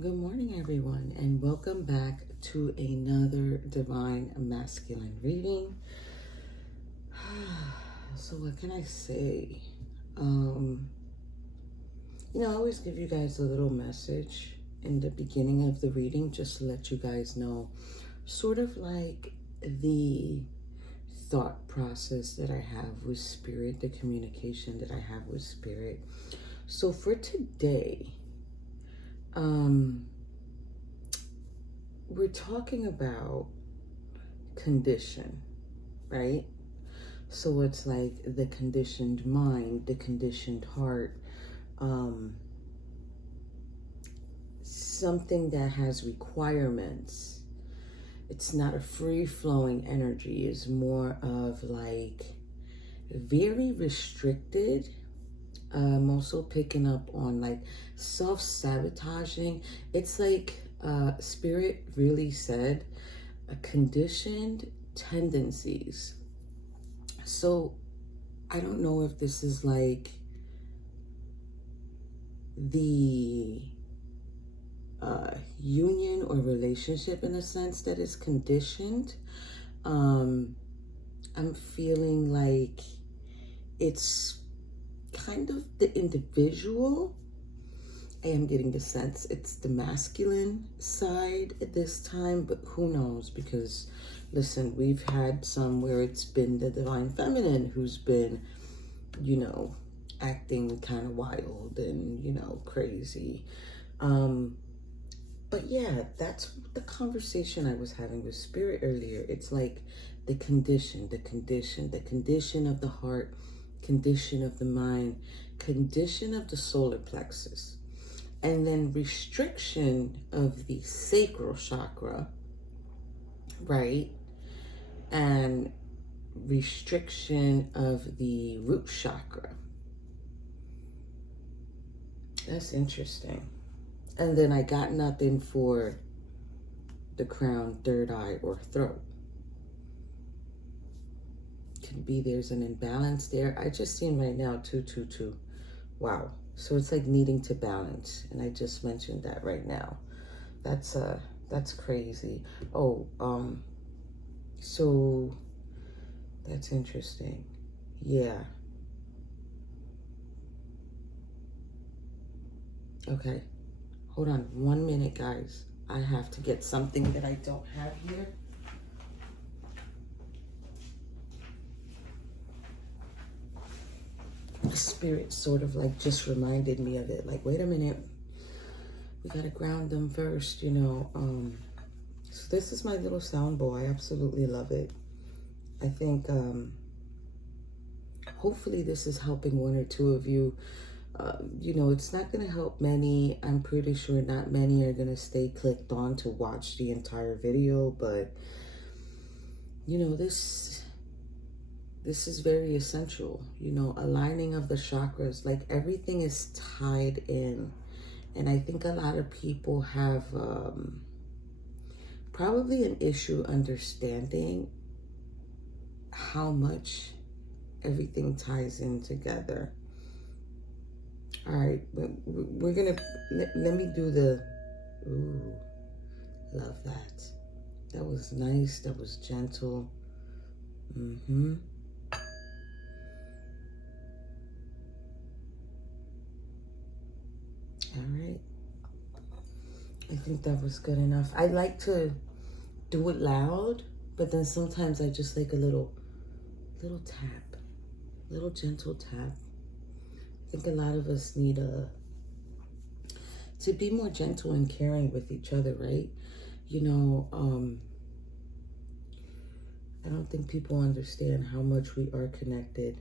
Good morning, everyone, and welcome back to another Divine Masculine reading. So what can I say? I always give you guys a little message in the beginning of the reading just to let you guys know sort of like the thought process that I have with Spirit, the communication that I have with Spirit. So for today, we're talking about condition, right? So it's like the conditioned mind, the conditioned heart, something that has requirements. It's not a free-flowing energy. It's more of like very restricted. I'm also picking up on like self-sabotaging. It's like Spirit really said conditioned tendencies. So I don't know if this is like the union or relationship in a sense that is conditioned. I'm feeling like it's kind of the individual. I am getting the sense it's the masculine side at this time, but who knows? Because listen, we've had some where it's been the divine feminine who's been, acting kind of wild and, crazy. But yeah, that's the conversation I was having with Spirit earlier. It's like the condition of the heart, condition of the mind, condition of the solar plexus, and then restriction of the sacral chakra, right? And restriction of the root chakra. That's interesting. And then I got nothing for the crown, third eye, or throat. Could be there's an imbalance there. I just seen right now 222. Wow. So it's like needing to balance. And I just mentioned that right now. That's crazy. Oh, so that's interesting. Yeah. Okay. Hold on 1 minute, guys. I have to get something that I don't have here. The Spirit sort of like just reminded me of it. Like, wait a minute. We got to ground them first, So this is my little sound bowl. I absolutely love it. I think hopefully this is helping one or two of you. It's not going to help many. I'm pretty sure not many are going to stay clicked on to watch the entire video, but this is very essential, aligning of the chakras, like everything is tied in. And I think a lot of people have probably an issue understanding how much everything ties in together. All right, we're gonna, let me do the, ooh, love that. That was nice, that was gentle. All right. I think that was good enough. I like to do it loud, but then sometimes I just like a little tap, little gentle tap. I think a lot of us need to be more gentle and caring with each other, right? I don't think people understand how much we are connected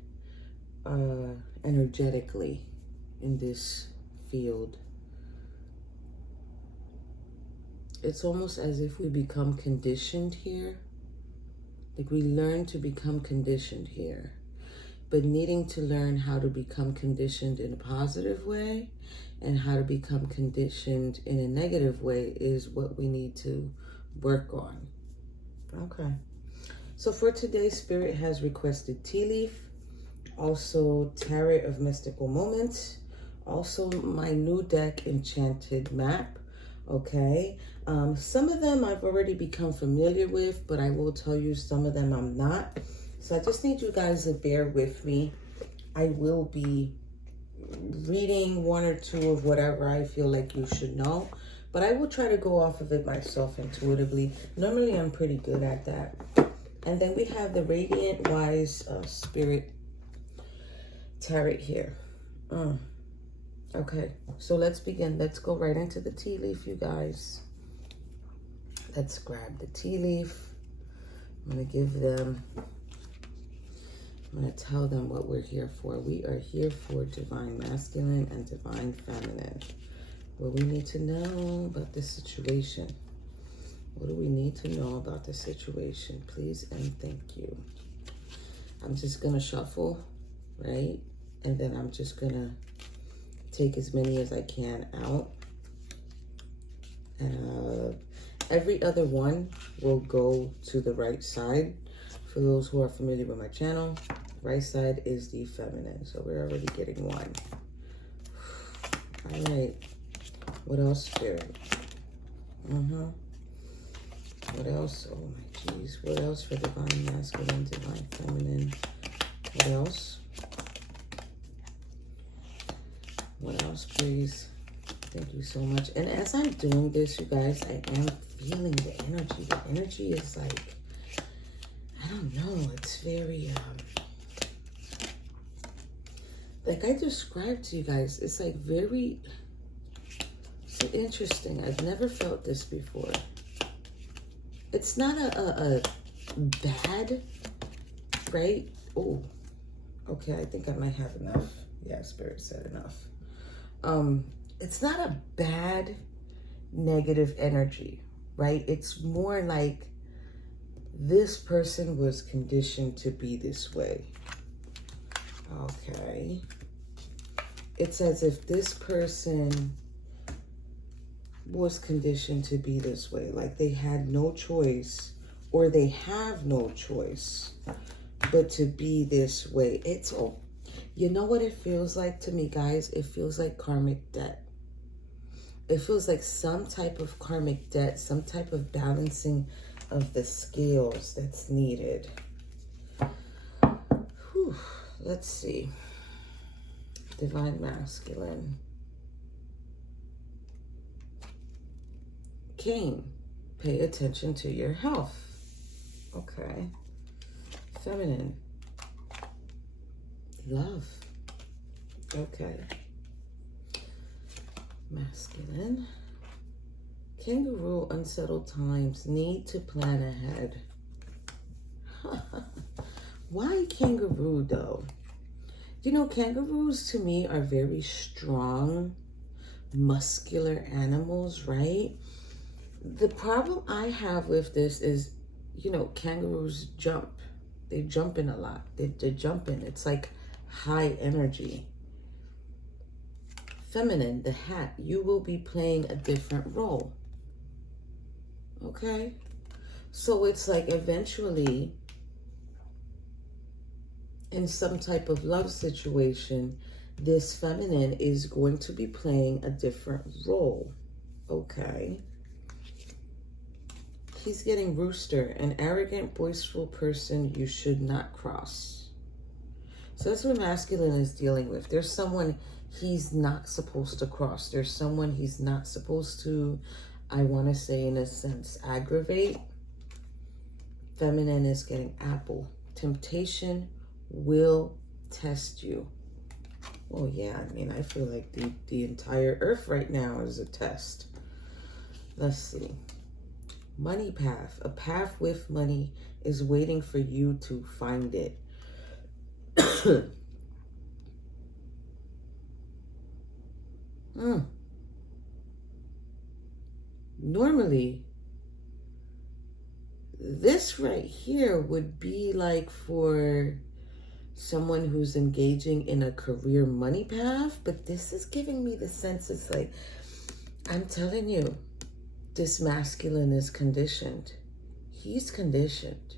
energetically in this field. It's almost as if we become conditioned here. Like we learn to become conditioned here. But needing to learn how to become conditioned in a positive way and how to become conditioned in a negative way is what we need to work on. Okay. So for today, Spirit has requested tea leaf, also Tarot of Mystical Moments, also my new deck, Enchanted Map, Okay. Some of them I've already become familiar with, but I will tell you some of them I'm not. So I just need you guys to bear with me. I will be reading one or two of whatever I feel like you should know, but I will try to go off of it myself intuitively. Normally I'm pretty good at that. And then we have the Radiant Wise Spirit Tarot here. Okay, so let's begin. Let's go right into the tea leaf, you guys. Let's grab the tea leaf. I'm going to give them, I'm going to tell them what we're here for. We are here for Divine Masculine and Divine Feminine. What we need to know about this situation. What do we need to know about the situation? Please and thank you. I'm just going to shuffle, right? And then I'm just going to take as many as I can out. Every other one will go to the right side. For those who are familiar with my channel, right side is the feminine. So we're already getting one. All right. What else, Spirit? What else? Oh my geez. What else for Divine Masculine, Divine Feminine? What else? What else, please? Thank you so much. And as I'm doing this, you guys, I am feeling the energy. The energy is like, I don't know, it's very, like I described to you guys, it's like very, so interesting. I've never felt this before. It's not a bad, right? Oh, okay, I think I might have enough. Yeah, Spirit said enough. It's not a bad negative energy, right? It's more like this person was conditioned to be this way. Okay. It's as if this person was conditioned to be this way, like they had no choice, or they have no choice but to be this way. It's, oh, you know what it feels like to me, guys? It feels like karmic debt. It feels like some type of karmic debt, some type of balancing of the scales that's needed. Whew. Let's see. Divine Masculine. King, pay attention to your health. Okay. Feminine. Love. Okay. Masculine. Kangaroo, unsettled times, need to plan ahead. Why kangaroo though? You know, kangaroos to me are very strong, muscular animals, right? The problem I have with this is, you know, kangaroos jump. They jump in a lot. They jump in. It's like high energy. Feminine, the hat, you will be playing a different role. Okay? So it's like eventually, in some type of love situation, this feminine is going to be playing a different role. Okay? He's getting rooster, an arrogant, boastful person you should not cross. So that's what masculine is dealing with. There's someone he's not supposed to cross. There's someone he's not supposed to, I want to say in a sense, aggravate. Feminine is getting apple. Temptation will test you. Oh yeah, I mean, I feel like the entire earth right now is a test. Let's see. Money path. A path with money is waiting for you to find it. Normally, this right here would be like for someone who's engaging in a career money path, but this is giving me the sense it's like, I'm telling you, this masculine is conditioned. He's conditioned.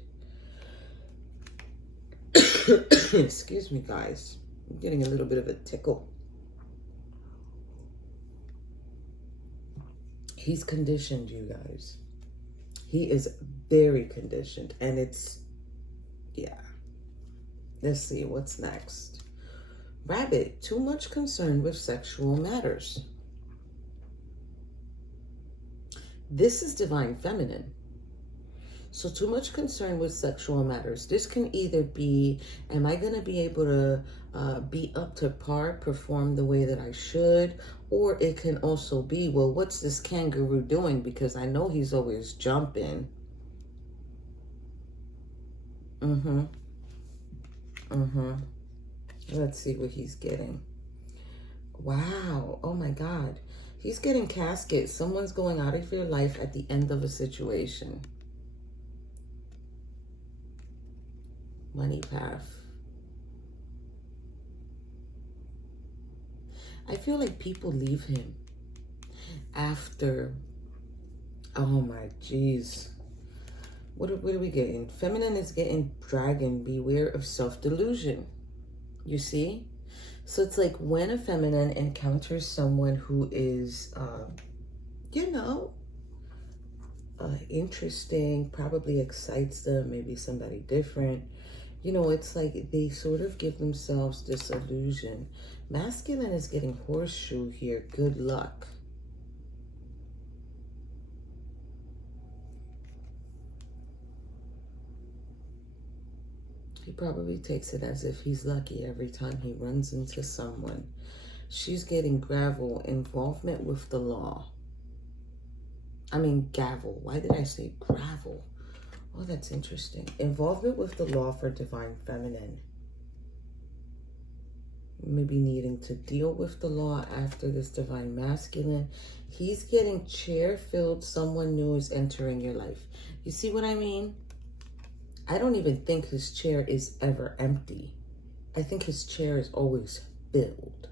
Excuse me, guys. I'm getting a little bit of a tickle. He's conditioned, you guys. He is very conditioned. And it's, yeah. Let's see what's next. Rabbit, too much concern with sexual matters. This is divine feminine. So too much concern with sexual matters. This can either be, am I going to be able to be up to par, perform the way that I should? Or it can also be, well, what's this kangaroo doing? Because I know he's always jumping. Let's see what he's getting. Wow. Oh my God. He's getting casket. Someone's going out of your life at the end of a situation. Money path. I feel like people leave him after, oh my geez. What are we getting? Feminine is getting dragon. Beware of self-delusion. You see? So it's like when a feminine encounters someone who is, interesting, probably excites them, maybe somebody different. It's like they sort of give themselves this illusion. Masculine is getting horseshoe here. Good luck. He probably takes it as if he's lucky every time he runs into someone. She's getting gravel, involvement with the law. I mean, gavel. Why did I say gravel? Oh, that's interesting. Involvement with the law for divine feminine. Maybe needing to deal with the law after this divine masculine. He's getting chair-filled. Someone new is entering your life. You see what I mean? I don't even think his chair is ever empty. I think his chair is always filled.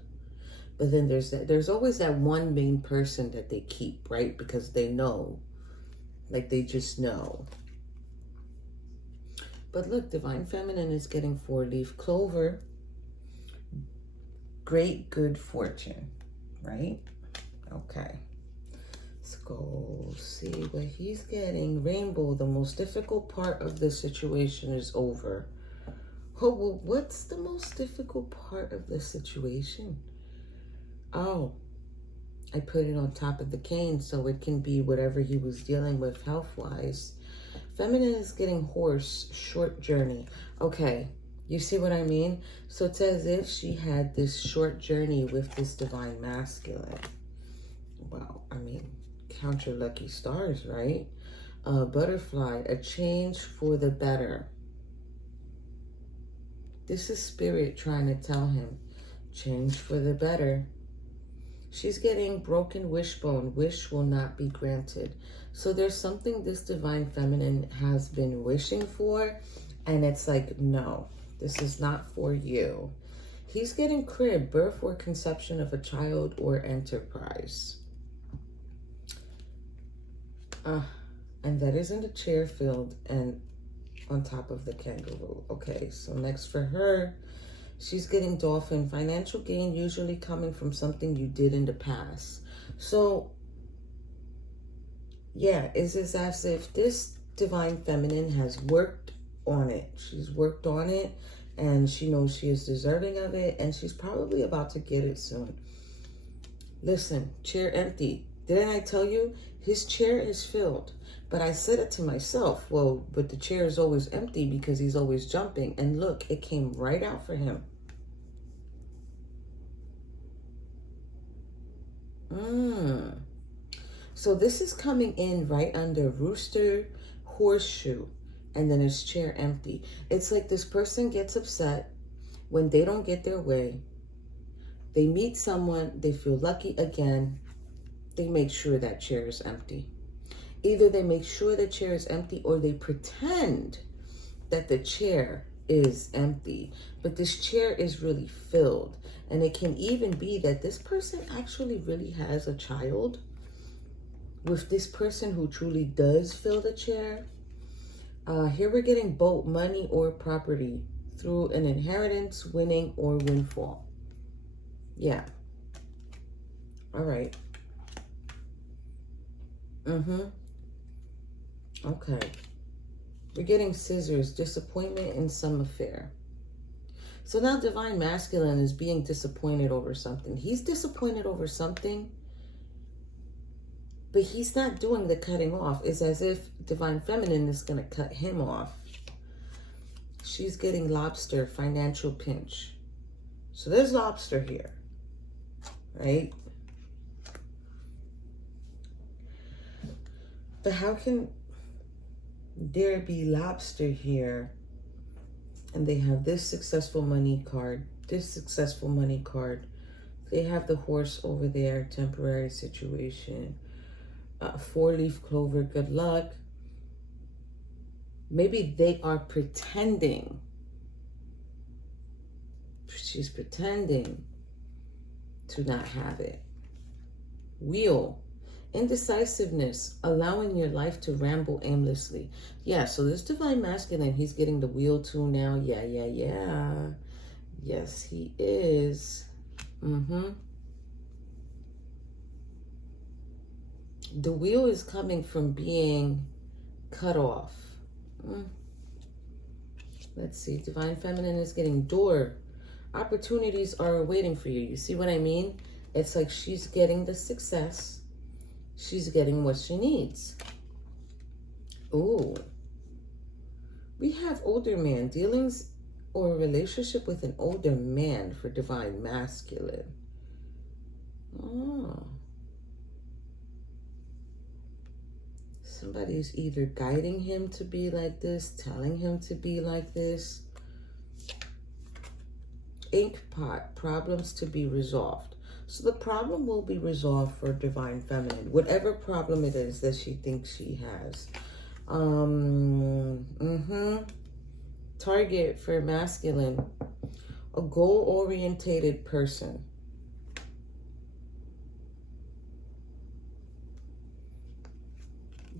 But then there's always that one main person that they keep, right? Because they know. Like they just know. But look, divine feminine is getting 4-leaf clover. Great good fortune, right? Okay. Let's go see what he's getting. Rainbow, the most difficult part of the situation is over. Oh, well, what's the most difficult part of the situation? Oh, I put it on top of the cane so it can be whatever he was dealing with health-wise. Feminine is getting horse, short journey. Okay, you see what I mean? So it's as if she had this short journey with this divine masculine. Wow, I mean, count your lucky stars, right? Butterfly, a change for the better. This is spirit trying to tell him, change for the better. She's getting broken wishbone. Wish will not be granted. So there's something this divine feminine has been wishing for, and it's like, no, this is not for you. He's getting crib, birth or conception of a child or enterprise. And that is in the chair field and on top of the kangaroo. Okay, so next for her, she's getting dolphin. Financial gain usually coming from something you did in the past. So, yeah, it's as if this divine feminine has worked on it. She's worked on it and she knows she is deserving of it and she's probably about to get it soon. Listen, chair empty. Didn't I tell you? His chair is filled. But I said it to myself, well, but the chair is always empty because he's always jumping. And look, it came right out for him. So this is coming in right under rooster, horseshoe, and then his chair empty. It's like this person gets upset when they don't get their way. They meet someone, they feel lucky again. They make sure that chair is empty. Either they make sure the chair is empty or they pretend that the chair is empty, but this chair is really filled. And it can even be that this person actually really has a child with this person who truly does fill the chair. Here we're getting both money or property through an inheritance, winning, or windfall. Yeah. All right. Okay. We're getting scissors, disappointment in some affair. So now Divine Masculine is being disappointed over something. He's disappointed over something, but he's not doing the cutting off. It's as if Divine Feminine is going to cut him off. She's getting lobster, financial pinch. So there's lobster here, right? But how can there be lobster here and they have this successful money card, this successful money card? They have the horse over there, temporary situation. 4-leaf clover, good luck. Maybe they are pretending. She's pretending to not have it. Wheel. Indecisiveness, allowing your life to ramble aimlessly. Yeah, so this Divine Masculine, he's getting the wheel too now. Yeah. Yes, he is. The wheel is coming from being cut off. Let's see. Divine Feminine is getting door. Opportunities are waiting for you. You see what I mean? It's like she's getting the success. She's getting what she needs. Ooh. We have older man. Dealings or relationship with an older man for Divine Masculine. Oh. Somebody's either guiding him to be like this, telling him to be like this. Ink pot, problems to be resolved. So the problem will be resolved for Divine Feminine, whatever problem it is that she thinks she has. Target for Masculine, a goal-orientated person.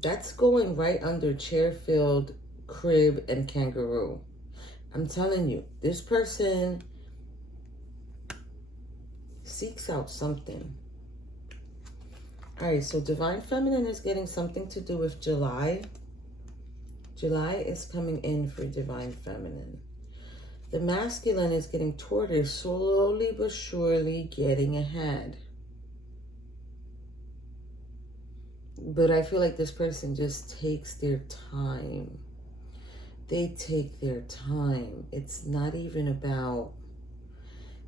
That's going right under chair filled, crib, and kangaroo. I'm telling you, this person seeks out something. All right, so Divine Feminine is getting something to do with July. July is coming in for Divine Feminine. The Masculine is getting tortoise, slowly but surely getting ahead. But I feel like this person just takes their time. They take their time. It's not even about,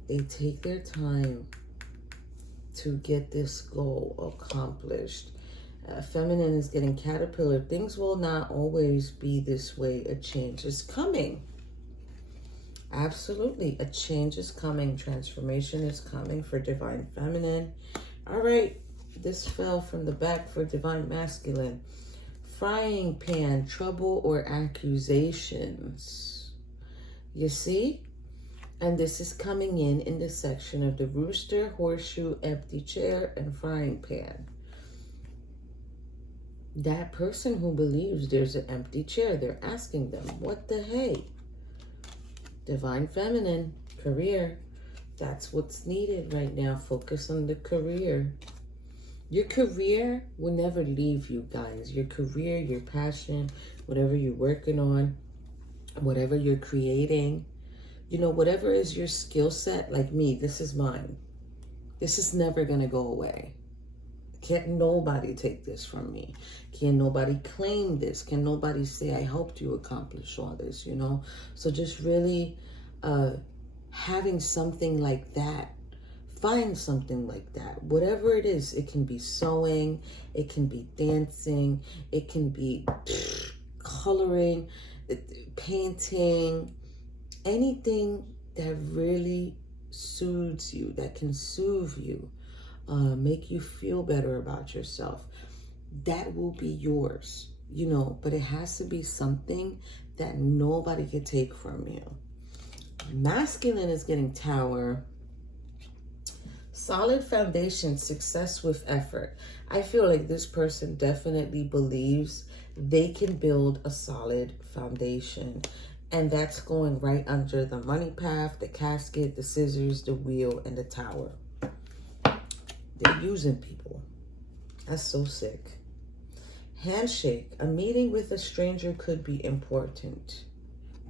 they take their time to get this goal accomplished. Feminine is getting caterpillar. Things will not always be this way. A change is coming. Absolutely. A change is coming. Transformation is coming for Divine Feminine. All right. This fell from the back for Divine Masculine. Frying pan, trouble or accusations. You see? And this is coming in the section of the rooster, horseshoe, empty chair, and frying pan. That person who believes there's an empty chair, they're asking them, what the hey? Divine Feminine, career. That's what's needed right now. Focus on the career. Your career will never leave you, guys. Your career, your passion, whatever you're working on, whatever you're creating, you know, whatever is your skill set, like me, this is mine. This is never going to go away. Can't nobody take this from me. Can nobody claim this? Can nobody say, I helped you accomplish all this, you know? So just really having something like that. Find something like that. Whatever it is, it can be sewing, it can be dancing, it can be coloring, painting, anything that really soothes you, that can soothe you, make you feel better about yourself. That will be yours, you know, but it has to be something that nobody can take from you. Masculine is getting Tower. Solid foundation, success with effort. I feel like this person definitely believes they can build a solid foundation. And that's going right under the money path, the casket, the scissors, the wheel, and the Tower. They're using people. That's so sick. Handshake. A meeting with a stranger could be important.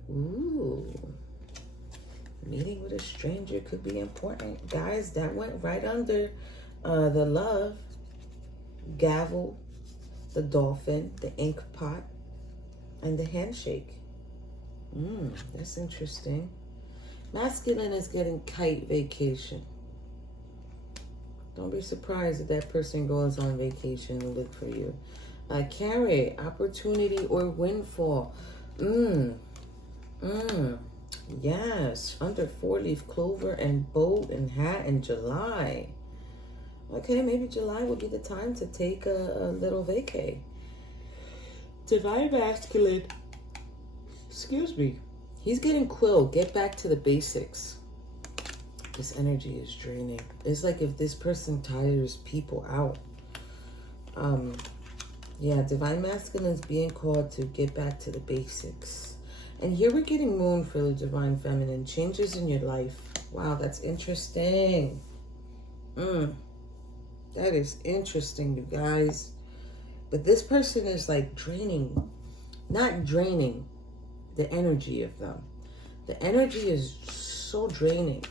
Ooh. Meeting with a stranger could be important. Guys, that went right under the love, gavel, the dolphin, the ink pot, and the handshake. That's interesting. Masculine is getting kite vacation. Don't be surprised if that person goes on vacation to look for you. Carrot, opportunity or windfall. Yes, under 4-leaf clover and boat and hat in July. Okay, maybe July will be the time to take a little vacay. Divine masculine. Excuse me. He's getting quill. Get back to the basics. This energy is draining. It's like if this person tires people out. Yeah, divine masculine is being called to get back to the basics. And here we're getting moon for the divine feminine. Changes in your life. Wow, that's interesting. That is interesting, you guys. But this person is like draining. Not draining the energy of them. The energy is so draining.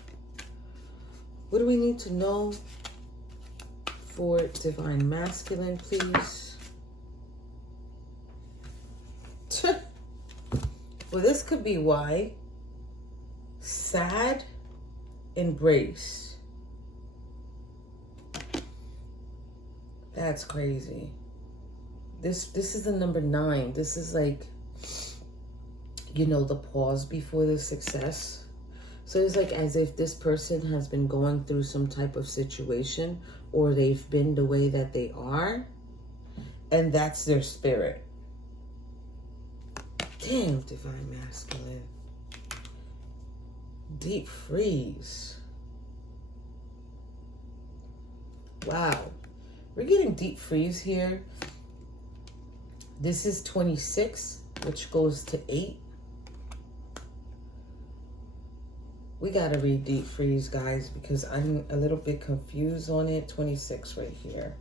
What do we need to know for divine masculine, please? Well, this could be why. Sad embrace. That's crazy. This is the number 9. This is like, you know, the pause before the success. So it's like as if this person has been going through some type of situation, or they've been the way that they are, and that's their spirit. Damn, divine masculine. Deep freeze. Wow. We're getting deep freeze here. This is 26, which goes to 8. We got to read deep freeze, guys, because I'm a little bit confused on it. 26 right here.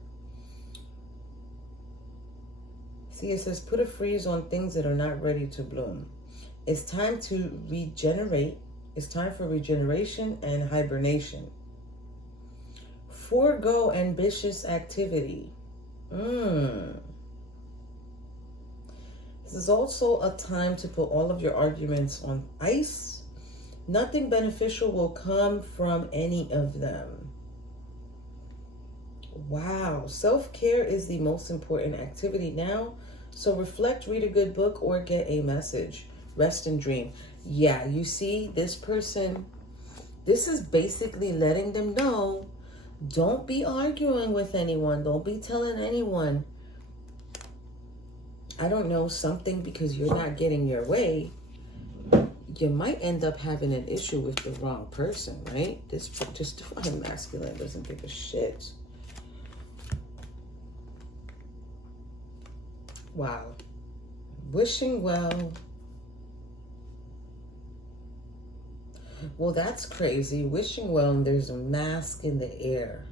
See, it says, put a freeze on things that are not ready to bloom. It's time to regenerate. It's time for regeneration and hibernation. Forego ambitious activity. This is also a time to put all of your arguments on ice. Nothing beneficial will come from any of them. Wow. Self-care is the most important activity now. So reflect, read a good book, or get a message. Rest and dream. Yeah, you see, this person, this is basically letting them know, don't be arguing with anyone. Don't be telling anyone, I don't know, something because you're not getting your way. You might end up having an issue with the wrong person, right? This just divine masculine doesn't give a shit. Wow. Wishing well. Well, that's crazy. Wishing well, and there's a mask in the air.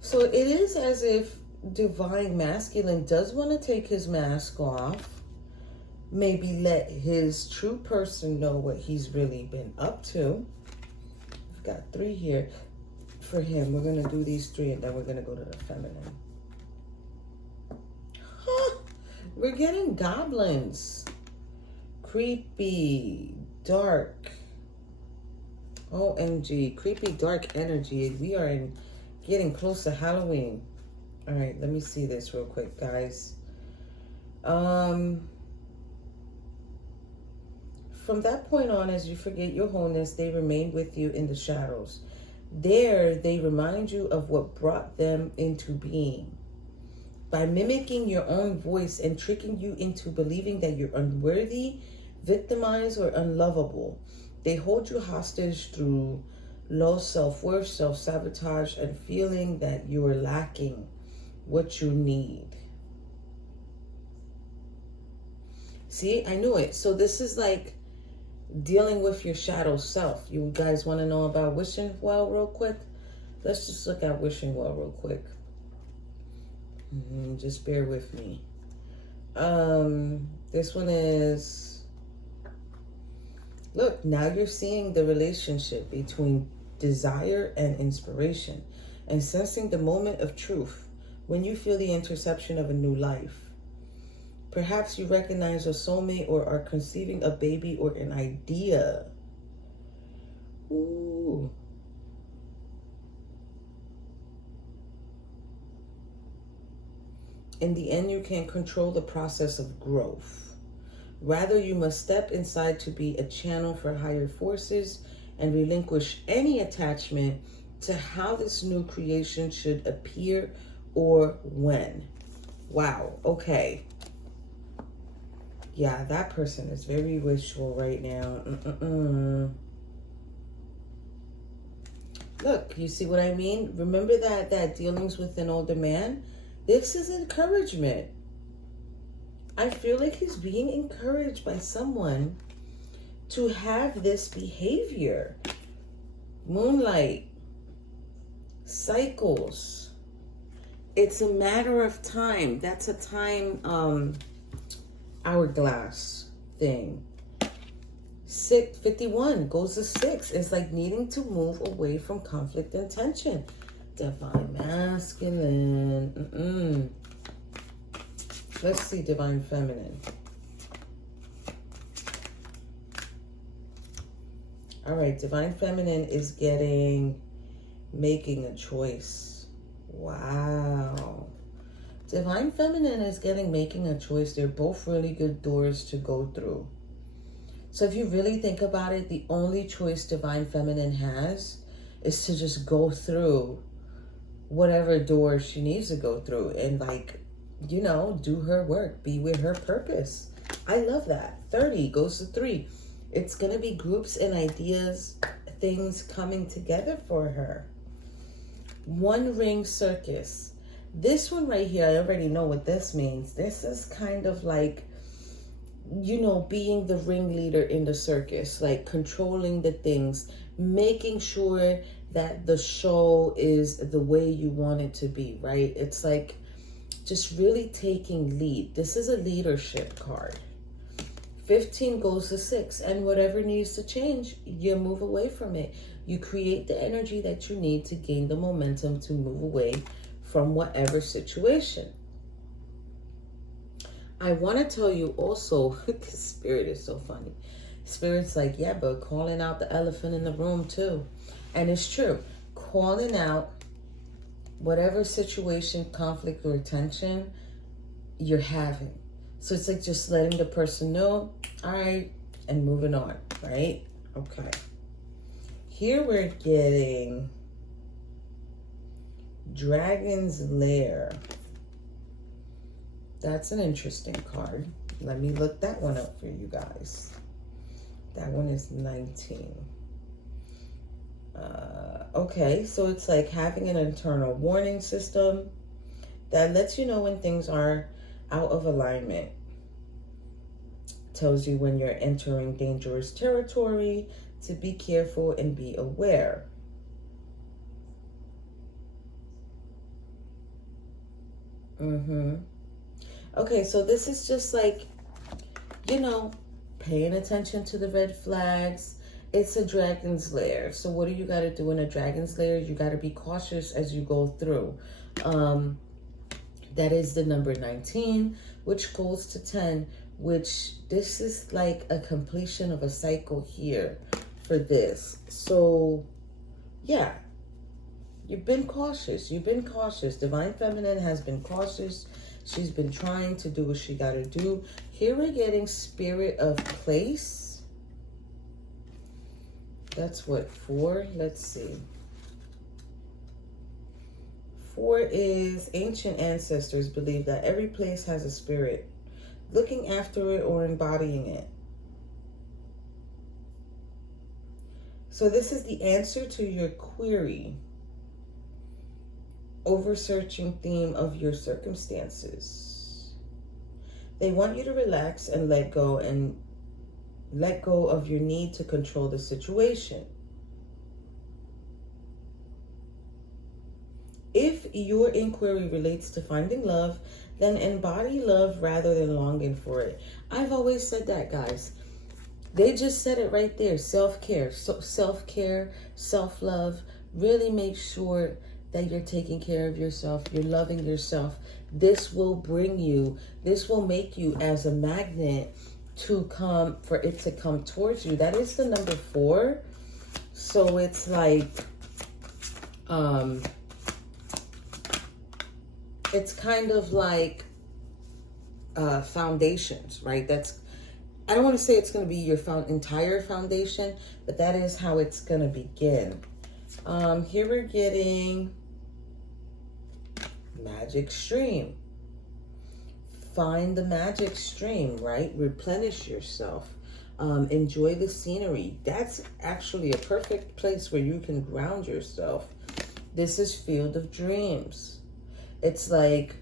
So it is as if divine masculine does want to take his mask off. Maybe let his true person know what he's really been up to. We've got 3 here for him. We're going to do these 3 and then we're going to go to the feminine. We're getting goblins. Creepy, dark. OMG, creepy, dark energy. We are getting close to Halloween. All right, let me see this real quick, guys. From that point on, as you forget your wholeness, they remain with you in the shadows. There, they remind you of what brought them into being. By mimicking your own voice and tricking you into believing that you're unworthy, victimized, or unlovable, they hold you hostage through low self-worth, self-sabotage, and feeling that you are lacking what you need. See, I knew it. So this is like dealing with your shadow self. You guys want to know about wishing well real quick? Let's just look at wishing well real quick. Just bear with me. This one is, look, now you're seeing the relationship between desire and inspiration and sensing the moment of truth when you feel the interception of a new life. Perhaps you recognize a soulmate or are conceiving a baby or an idea. Ooh. In the end, you can't control the process of growth. Rather, you must step inside to be a channel for higher forces and relinquish any attachment to how this new creation should appear or when. Wow, okay. Yeah, that person is very wishful right now. Look, you see what I mean? Remember that dealings with an older man? This is encouragement. I feel like he's being encouraged by someone to have this behavior. Moonlight, cycles. It's a matter of time. That's a time hourglass thing. 51 goes to 6. It's like needing to move away from conflict and tension. Divine masculine. Let's see divine feminine. All right, divine feminine is getting making a choice. Wow. Divine feminine is getting making a choice. They're both really good doors to go through. So if you really think about it, the only choice divine feminine has is to just go through whatever door she needs to go through and, like, you know, do her work, be with her purpose. I love that. 30 goes to 3. It's going to be groups and ideas, things coming together for her. One ring circus. This one right here, I already know what this means. This is kind of like, you know, being the ringleader in the circus, like controlling the things, making sure that the show is the way you want it to be, right? It's like just really taking lead. This is a leadership card. 15 goes to 6, and whatever needs to change, you move away from it. You create the energy that you need to gain the momentum to move away from whatever situation. I want to tell you also, Spirit is so funny. Spirit's like, yeah, but calling out the elephant in the room too. And it's true. Calling out whatever situation, conflict, or tension you're having. So it's like just letting the person know, all right, and moving on, right? Okay. Here we're getting Dragon's Lair. That's an interesting card. Let me look that one up for you guys. That one is 19. Okay, so it's like having an internal warning system that lets you know when things are out of alignment. Tells you when you're entering dangerous territory, to be careful and be aware. Okay, so this is just like, you know, paying attention to the red flags. It's a dragon's lair. So what do you got to do in a dragon's lair? You got to be cautious as you go through. That is the number 19, which goes to 10, which this is like a completion of a cycle here for this. So, yeah, you've been cautious. You've been cautious. Divine Feminine has been cautious. She's been trying to do what she got to do. Here we're getting Spirit of Place. That's what, 4? Let's see. 4 is ancient ancestors believe that every place has a spirit, looking after it or embodying it. So this is the answer to your query, over-searching theme of your circumstances. They want you to relax and let go of your need to control the situation. If your inquiry relates to finding love, then embody love rather than longing for it. I've always said that, guys. They just said it right there. Self-care. So self-care, self-love. Really make sure that you're taking care of yourself. You're loving yourself. This will bring you, this will make you as a magnet to come, for it to come towards you. That is the number 4. So it's like, it's kind of like foundations, right? That's, I don't want to say it's going to be your entire foundation, but that is how it's going to begin. Here we're getting magic stream. Find the magic stream, right? Replenish yourself. Enjoy the scenery. That's actually a perfect place where you can ground yourself. This is field of dreams. It's like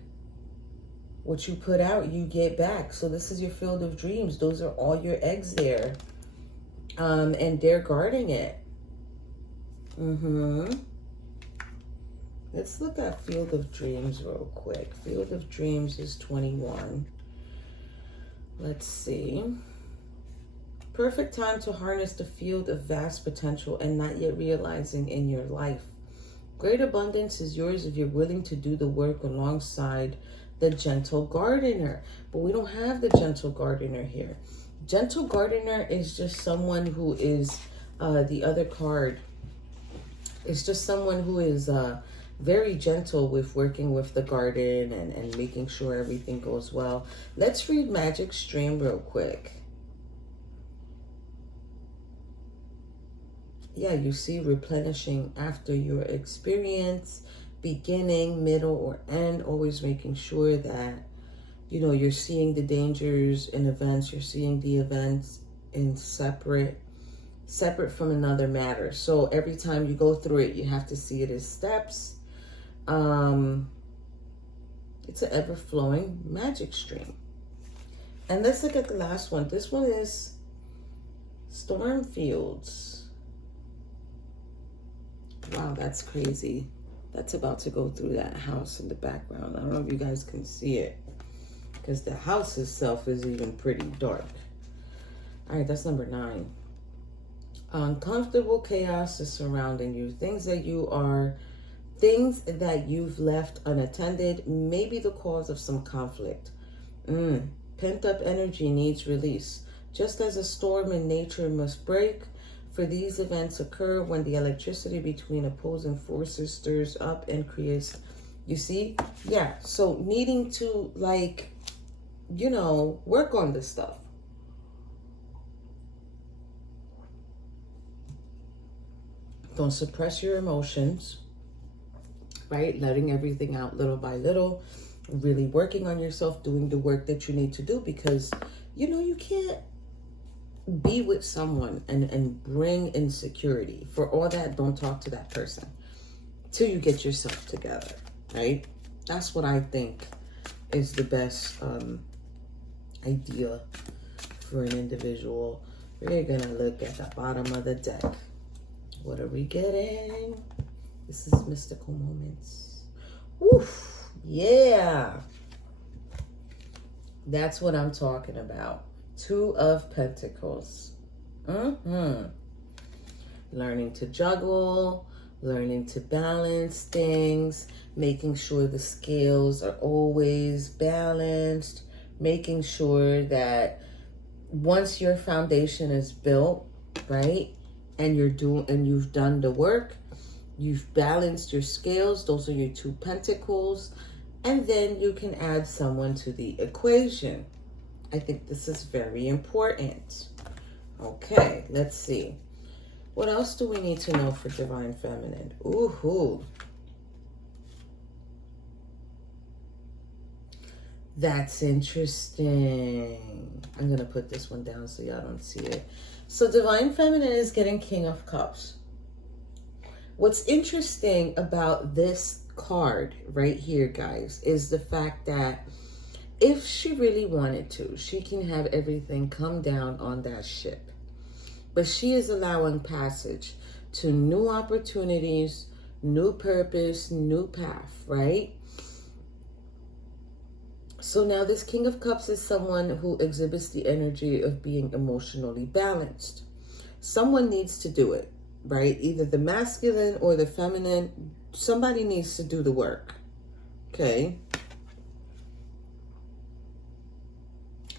what you put out, you get back. So this is your field of dreams. Those are all your eggs there. And they're guarding it. Let's look at field of dreams real quick. Field of dreams is 21. Let's see. Perfect time to harness the field of vast potential and not yet realizing in your life. Great abundance is yours if you're willing to do the work alongside the gentle gardener. But we don't have the gentle gardener here. Gentle gardener is just someone who is, the other card, it's just someone who is very gentle with working with the garden and making sure everything goes well. Let's read Magic Stream real quick. Yeah, you see replenishing after your experience, beginning, middle, or end, always making sure that, you know, you're seeing the dangers in events, you're seeing the events in separate from another matter. So every time you go through it, you have to see it as steps. It's an ever-flowing magic stream. And let's look at the last one. This one is Storm Fields. Wow, that's crazy. That's about to go through that house in the background. I don't know if you guys can see it, because the house itself is even pretty dark. All right, that's number 9. Uncomfortable chaos is surrounding you. Things that you've left unattended may be the cause of some conflict. Pent-up energy needs release. Just as a storm in nature must break, for these events occur when the electricity between opposing forces stirs up and creates, you see? Yeah, so needing to, like, you know, work on this stuff. Don't suppress your emotions, right? Letting everything out little by little, really working on yourself, doing the work that you need to do, because, you know, you can't be with someone and bring insecurity. For all that, don't talk to that person till you get yourself together, right? That's what I think is the best idea for an individual. We're gonna look at the bottom of the deck. What are we getting? This is mystical moments. Woof, yeah. That's what I'm talking about. 2 of Pentacles. Learning to juggle, learning to balance things, making sure the scales are always balanced, making sure that once your foundation is built, right, and you've done the work, you've balanced your scales, those are your 2 pentacles, and then you can add someone to the equation. I think this is very important. Okay, let's see. What else do we need to know for Divine Feminine? Ooh, that's interesting. I'm going to put this one down so y'all don't see it. So Divine Feminine is getting King of Cups. What's interesting about this card right here, guys, is the fact that if she really wanted to, she can have everything come down on that ship. But she is allowing passage to new opportunities, new purpose, new path, right? So now this King of Cups is someone who exhibits the energy of being emotionally balanced. Someone needs to do it, right? Either the masculine or the feminine. Somebody needs to do the work, okay?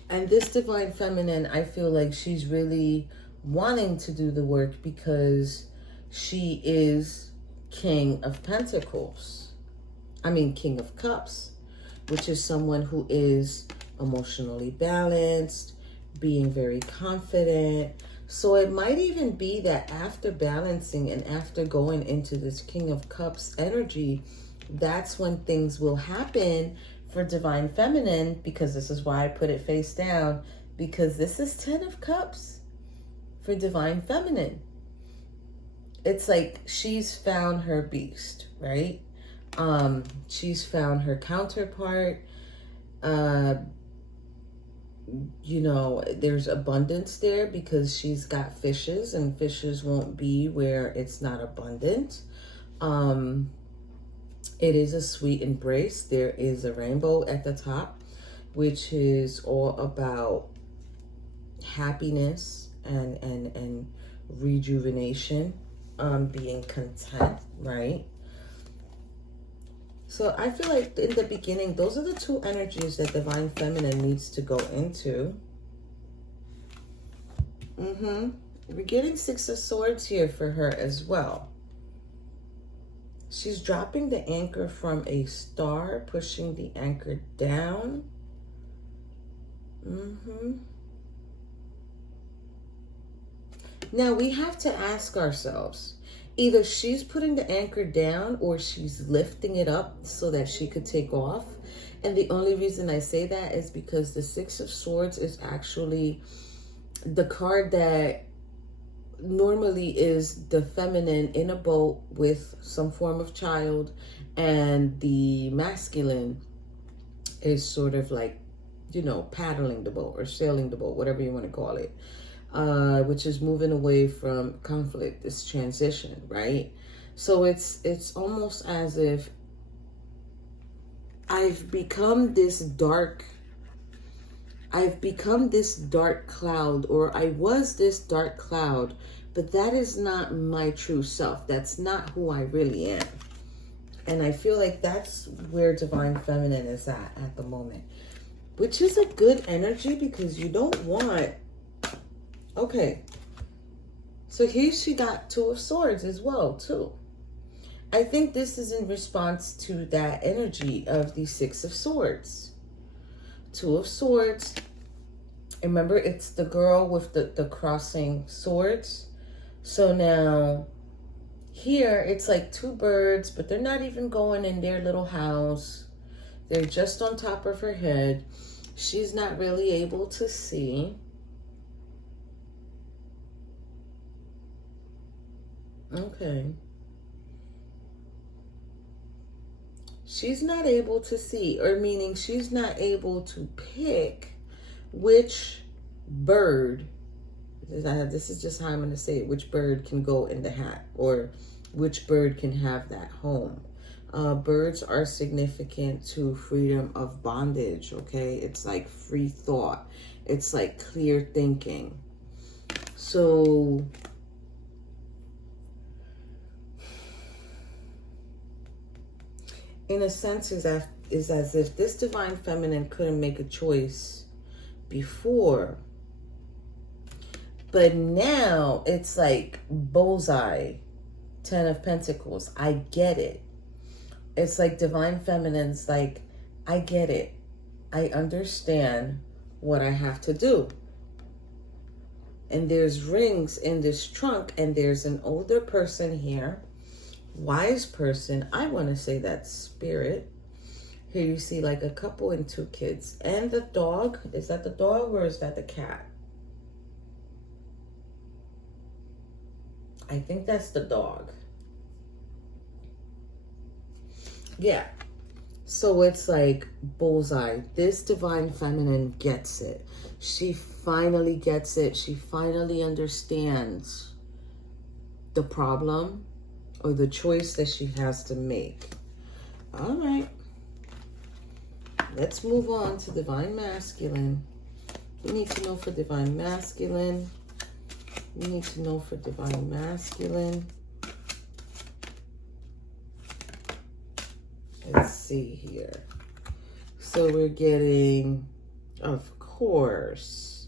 And this divine feminine, I feel like she's really wanting to do the work because she is King of Pentacles. I mean, King of Cups, which is someone who is emotionally balanced, being very confident. So it might even be that after balancing and after going into this King of Cups energy, that's when things will happen for divine feminine, because this is why I put it face down, because this is 10 of Cups for divine feminine. It's like she's found her beast, right? She's found her counterpart. You know, there's abundance there because she's got fishes, and fishes won't be where it's not abundant. It is a sweet embrace. There is a rainbow at the top, which is all about happiness and rejuvenation, being content, right? So I feel like in the beginning, those are the two energies that divine feminine needs to go into. We're getting 6 of Swords here for her as well. She's dropping the anchor from a star, pushing the anchor down. Now we have to ask ourselves, either she's putting the anchor down or she's lifting it up so that she could take off. And the only reason I say that is because the 6 of Swords is actually the card that normally is the feminine in a boat with some form of child, and the masculine is sort of like, you know, paddling the boat or sailing the boat, whatever you want to call it. Which is moving away from conflict, this transition, right? So it's almost as if I've become this dark cloud, or I was this dark cloud, but that is not my true self. That's not who I really am. And I feel like that's where divine feminine is at the moment, which is a good energy because you don't want. Okay, so here she got 2 of Swords as well, too. I think this is in response to that energy of the 6 of Swords. 2 of Swords. Remember, it's the girl with the crossing swords. So now, here, it's like 2 birds, but they're not even going in their little house. They're just on top of her head. She's not really able to see. Okay. She's not able to see, or meaning she's not able to pick which bird, this is just how I'm going to say it, which bird can go in the hat, or which bird can have that home. Birds are significant to freedom of bondage, okay? It's like free thought. It's like clear thinking. So in a sense, is as if this divine feminine couldn't make a choice before, but now it's like bullseye, 10 of Pentacles. I get it. It's like divine feminine's like, I get it. I understand what I have to do. And there's rings in this trunk, and there's an older person here, wise person. I want to say that's spirit. Here you see like a couple and 2 kids. And the dog. Is that the dog or is that the cat? I think that's the dog. Yeah. So it's like bullseye. This divine feminine gets it. She finally gets it. She finally understands the problem. or the choice that she has to make. All right. Let's move on to Divine Masculine. We need to know for Divine Masculine. We need to know for Divine Masculine. Let's see here. So we're getting, of course,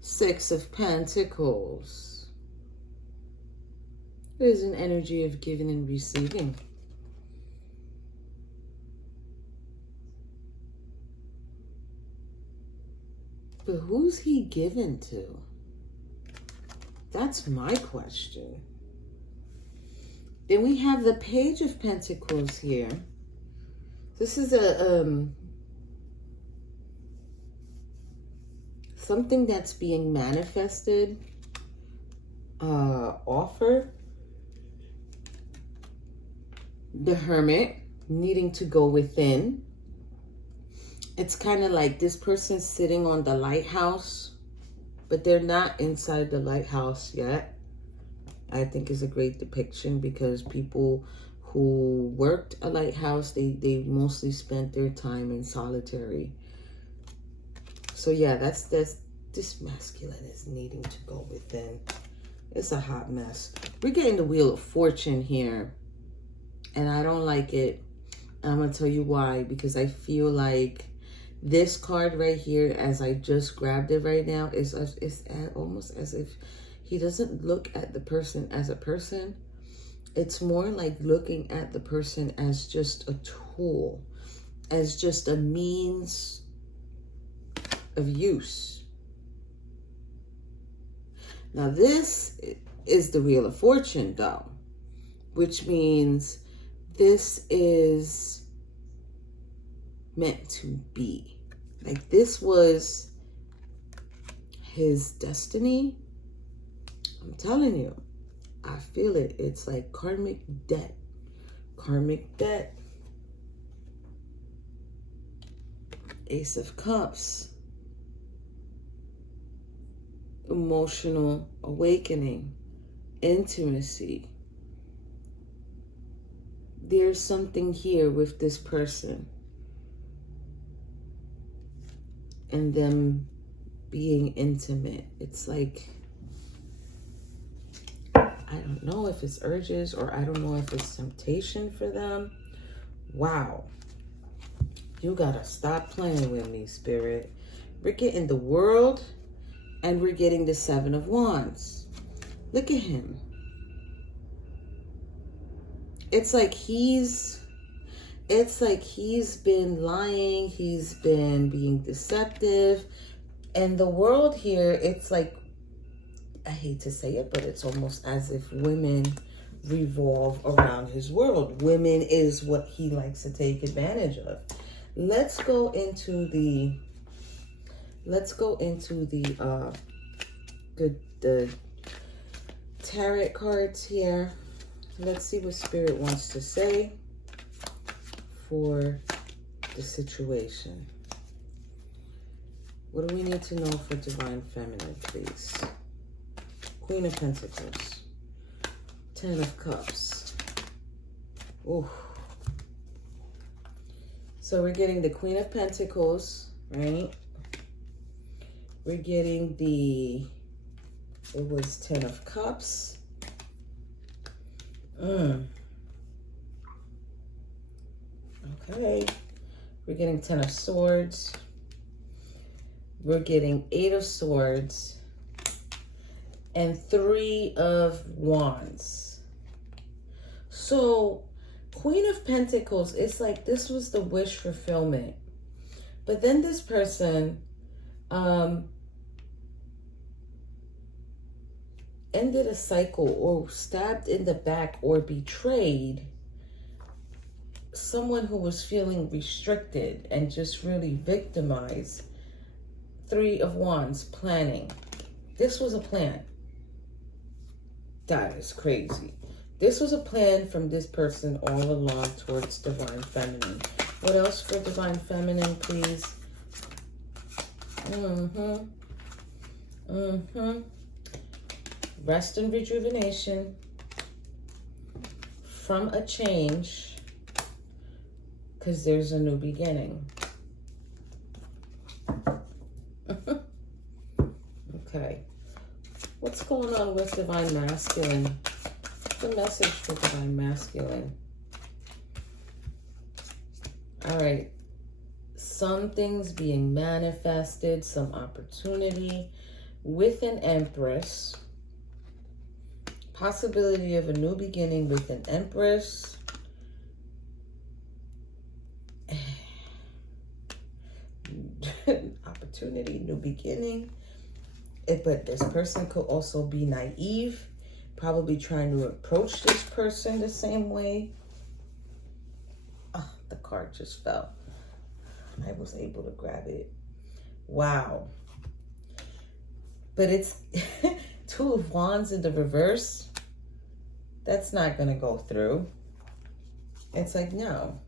Six of Pentacles. There's an energy of giving and receiving. But who's he given to? That's my question. Then we have the Page of Pentacles here. This is a something that's being manifested, offer. The Hermit, needing to go within. It's kind of like this person's sitting on the lighthouse, but they're not inside the lighthouse yet. I think is a great depiction because people who worked a lighthouse, they mostly spent their time in solitary. So yeah, that's this masculine is needing to go within. It's a hot mess. We're getting the Wheel of Fortune here, and I don't like it. I'm gonna tell you why, because I feel like this card right here, as I just grabbed it right now, is almost as if he doesn't look at the person as a person. It's more like looking at the person as just a tool, as just a means of use. Now this is the Wheel of Fortune though, which means this is meant to be. Like this was his destiny. I'm telling you, I feel it. It's like karmic debt. Karmic debt. Ace of Cups. Emotional awakening. Intimacy. There's something here with this person and them being intimate. It's like, I don't know if it's urges or I don't know if it's temptation for them. Wow. You gotta stop playing with me, Spirit. We're getting the World and we're getting the Seven of Wands. Look at him. It's like he's been lying. He's been being deceptive. And the World here, it's like, I hate to say it, but it's almost as if women revolve around his world. Women is what he likes to take advantage of. Let's go into the tarot cards here. Let's see what Spirit wants to say for the situation. What do we need to know for Divine Feminine, please? Queen of Pentacles. Ten of Cups. Ooh. So we're getting the Queen of Pentacles, right? We're getting it was Ten of Cups. Okay. We're getting Ten of Swords. We're getting Eight of Swords. And Three of Wands. So, Queen of Pentacles, it's like this was the wish fulfillment. But then this person ended a cycle or stabbed in the back or betrayed someone who was feeling restricted and just really victimized. Three of Wands, planning. This was a plan. That is crazy. This was a plan from this person all along towards Divine Feminine. What else for Divine Feminine, please? Rest and rejuvenation. from a change because there's a new beginning. Okay. What's going on with Divine Masculine? The message for Divine Masculine. All right. Some things being manifested, some opportunity with an Empress. Possibility of a new beginning with an Empress. Opportunity, new beginning. But this person could also be naive, probably trying to approach this person the same way. Oh, the card just fell. I was able to grab it. Wow. But it's Two of Wands in the reverse. That's not going to go through. It's like, no.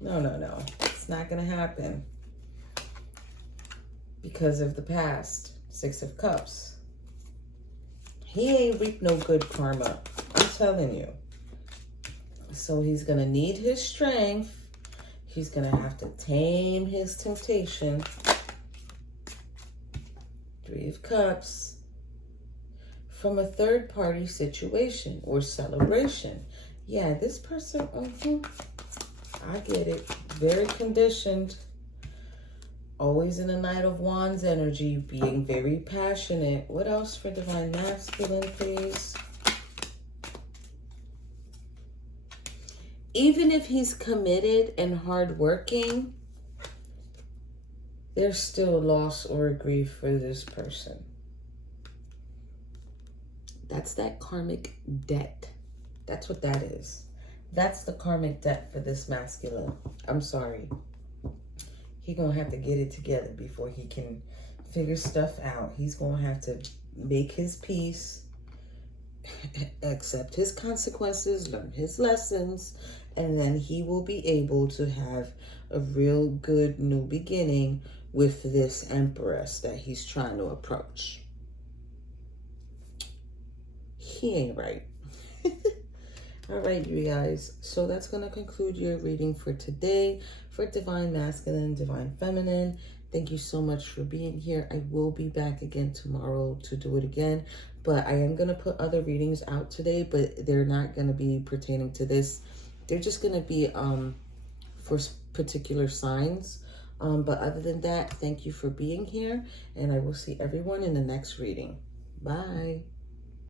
No. It's not going to happen. Because of the past. Six of Cups. He ain't reaped no good karma. I'm telling you. So he's going to need his strength. He's going to have to tame his temptation. Three of Cups. From a third-party situation or celebration. Yeah, this person, I get it. Very conditioned. Always in the Knight of Wands energy, being very passionate. What else for Divine Masculine, please? Even if he's committed and hardworking, there's still loss or grief for this person. That's that karmic debt. That's what that is. That's the karmic debt for this masculine. I'm sorry. He's going to have to get it together before he can figure stuff out. He's going to have to make his peace, accept his consequences, learn his lessons, and then he will be able to have a real good new beginning with this Empress that he's trying to approach. He ain't right. All right, you guys. So that's going to conclude your reading for today for Divine Masculine, Divine Feminine. Thank you so much for being here. I will be back again tomorrow to do it again. But I am going to put other readings out today, but they're not going to be pertaining to this. They're just going to be for particular signs. But other than that, thank you for being here. And I will see everyone in the next reading. Bye.